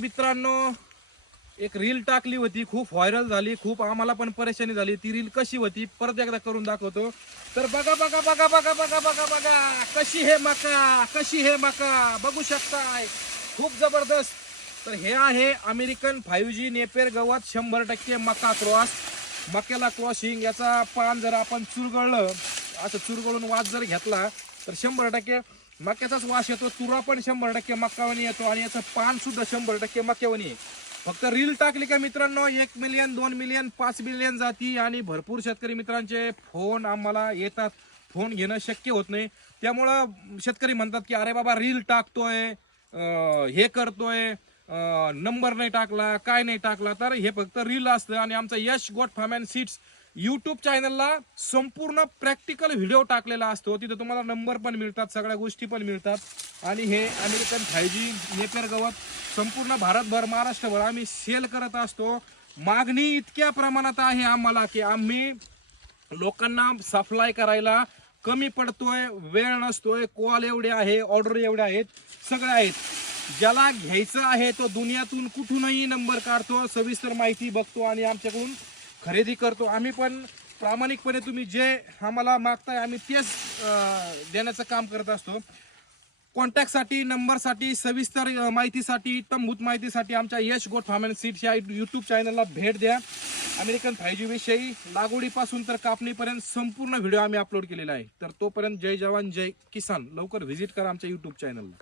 मित्रांनो, एक रील टाकली होती, खूप व्हायरल झाली, खूप आम्हाला पण परेशानी झाली. ती रील कशी होती परत एकदा करून दाखवतो. तर बघा बघा बघा बघा बघा बघा बघा कशी हे मका, कशी हे मका बघू शकताय, खूप जबरदस्त. तर हे आहे अमेरिकन 5G नेपेर गवत 100% मका क्रॉस. मक्याला क्रॉसिंग, याचा पान जर आपण चुरगळलं, असं चुरगळून वास जर घेतला तर 100% मक्याचाच वास येतो. तुरा पण 100% मक्यावानी येतो आणि याचं पान सुद्धा 100% मक्यावानी आहे. फक्त रील टाकली का मित्रांनो 1 मिलियन 2 मिलियन 5 मिलियन जाती आणि भरपूर शेतकरी मित्रांचे फोन आम्हाला येतात. फोन घेणं शक्य होत नाही. त्यामुळं शेतकरी म्हणतात की अरे बाबा रील टाकतोय, हे करतोय, नंबर नाही टाकला, काय नाही टाकला. तर हे फक्त रील असतं आणि आमचा यश goat farm and seeds YouTube चॅनलला संपूर्ण प्रॅक्टिकल व्हिडिओ टाकलेला असतो. तिथं तुम्हाला नंबर पण मिळतात, सगळ्या गोष्टी पण मिळतात. आणि हे अमेरिकन 5G नेपेर गवत संपूर्ण भारतभर, महाराष्ट्रभर आम्ही सेल करत असतो. मागणी इतक्या प्रमाणात आहे आम्हाला की आम्ही लोकांना सप्लाय करायला कमी पडतोय, वेळ नसतोय. कॉल एवढे आहे, ऑर्डर एवढे आहेत, सगळे आहेत. ज्याला घ्यायचं आहे तो दुनियातून कुठूनही नंबर काढतो, सविस्तर माहिती बघतो आणि आमच्याकडून खरेदी करतो. आम्ही पण प्रामाणिकपणे तुम्ही जे आम्हाला मागताय आम्ही तेच देण्याचं काम करत असतो. कॉन्टॅक्टसाठी, नंबरसाठी, सविस्तर माहितीसाठी, तंभूत माहितीसाठी आमच्या यश गोट फार्म अँड सीड्स या यूट्यूब चॅनलला भेट द्या. अमेरिकन 5G विषयी लागवडीपासून तर कापणीपर्यंत संपूर्ण व्हिडिओ आम्ही अपलोड केलेला आहे. तर तोपर्यंत जय जवान जय किसान, लवकर व्हिजिट करा आमच्या यूट्यूब चॅनलला.